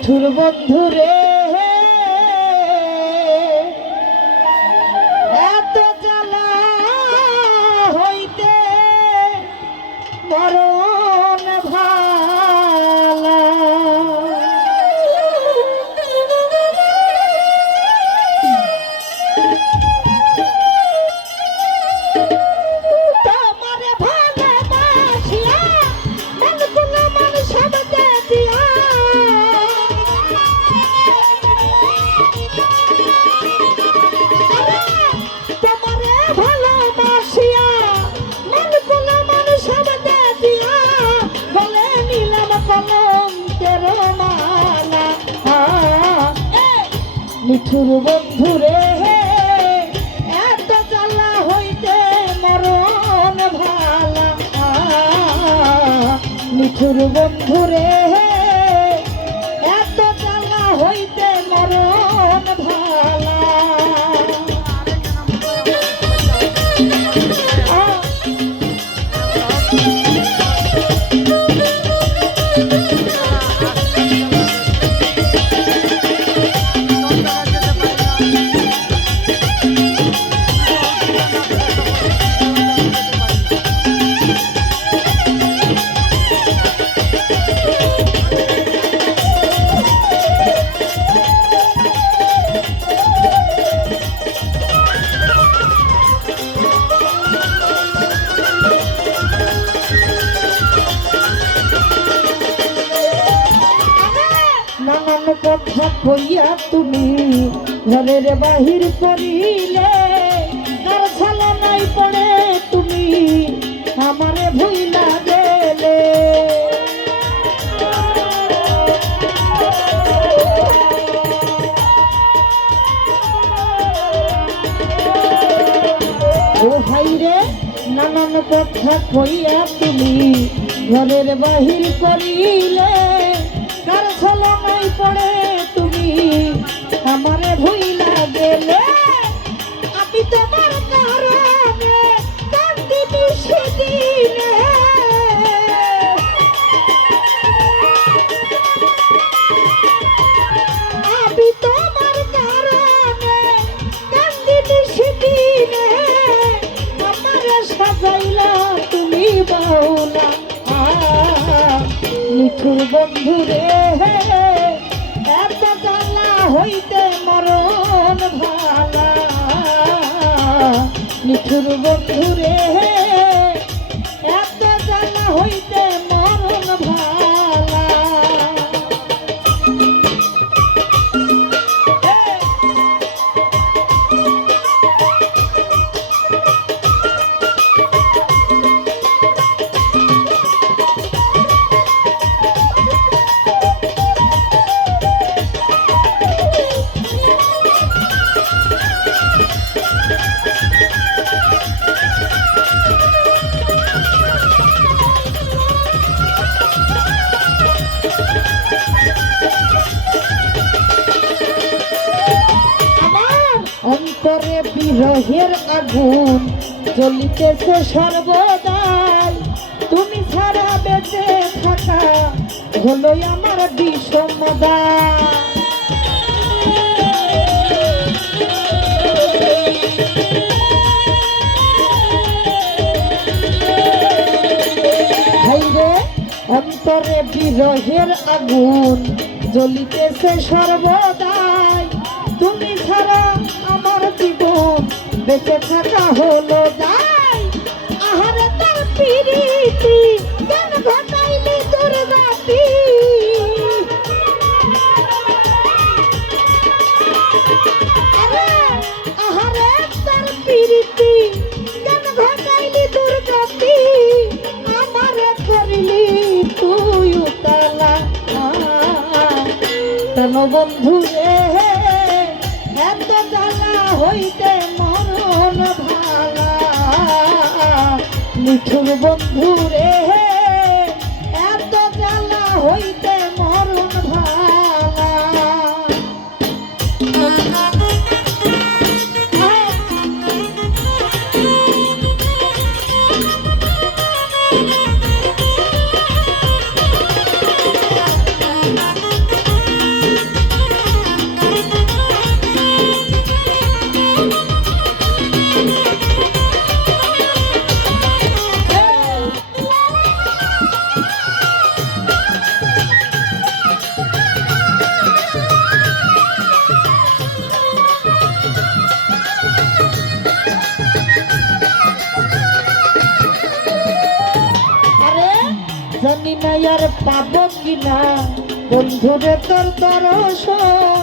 নিঠুর বন্ধু রে এত জ্বালা হইতে মরণ ভালা তোমারে ভালোবাসিয়া মন কোনো মানুষ হবে দিয়া তোমারে ভালোবাসিয়া মন কোনো মানুষ হবে দিয়া বলে নিলাম কলঙ্কের মালা নিঠুর বন্ধু রে এত জ্বালা হইতে মরণ ভালা নিঠুর বন্ধু রে এত জ্বালা হইতে মরণ ভালা নানান কথা কইয়া তুমি ঘরের বাহির করিলে কার ছালা নাই পড়ে তুমি আমারে ভুইলা গেলে ও ভাই রে নানান কথা কইয়া তুমি ঘরের বাহির করিলে কার ছালা নাই পড়ে তুমি আমারে ভুইলা গেলে আমি তোমার কারণে কান্দিনি সেদিনে আমি তোমার কারণে কান্দিনি সেদিনে আমারে সাজাইলা তুমি বাউলা নিঠুর বন্ধু রে এত জ্বালা হইতে মরণ ভালা নিঠুর বন্ধু রে এত জ্বালা হইতে মরণ ভালা অন্তরে বিরহের আগুন জ্বলিতেছে সর্বদাই তুমি ছাড়া বেঁচে থাকা হলো আমার বিষমদায় ভাইরে অন্তরে বিরহের আগুন জ্বলিতেছে সর্বদাই তুমি ছাড়া আমার জীবন বেঁচে থাকা হলো যাই আহারে তার পিরিতি কেন ঘটাইলি তোর রাতি আহারে তার পিরিতি কেন ঘটাইলি তোর রাতি আমারে করলি তুই উতালা কেন বন্ধু রে এত জ্বালা হইতে মরণ ভালা নিঠুর বন্ধু রে এত জ্বালা হইতে মরণ ভালা জানি না আর পাবো কিনা বন্ধুরে তোর দর্শন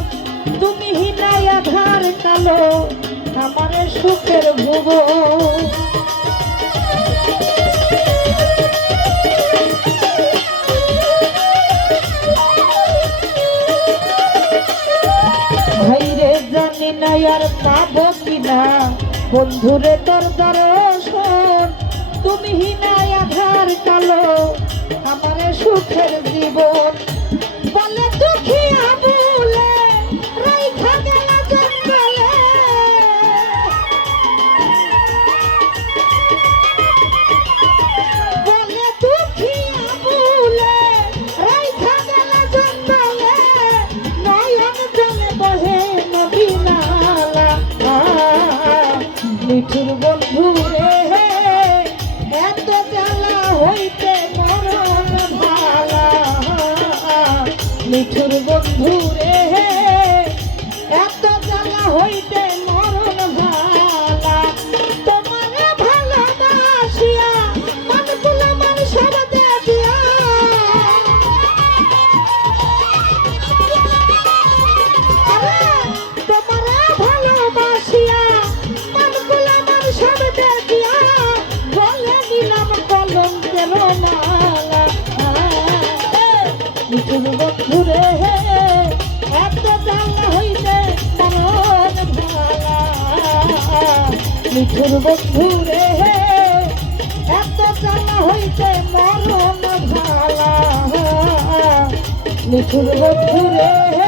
তুমি হিনায় আধার কালো আমার সুখের ভুবন ভাইরে জানি না আর পাবো কিনা বন্ধুরে তোর দর্শন তুমি হিনায় আধার কালো আমার সুখের জীবন বলে দুঃখী আবুলে রাইখা গেল জঙ্গলে বলে দুঃখী আবুলে রাইখা গেল জঙ্গলে নয়ন জলে বহে নদী নালা মিঠুর বন্ধু রে এত জ্বালা হইতে মরণ ভালা মিঠুর বন্ধু রে এত জ্বালা হইতে মরণ ভালা তোমারে ভালোবাসিয়া মন তুলা মন সব দে দিয়া তোমারে ভালোবাসিয়া মন তুলা মন সব দে দিয়া বলে দিলাম কলঙ্কের মালা মিঠুর বন্ধু রে এত জ্বালা হইতে মরণ ভালা মিঠুর বন্ধু রে এত জ্বালা হইতে মরণ ভালা মিঠুর বন্ধু রে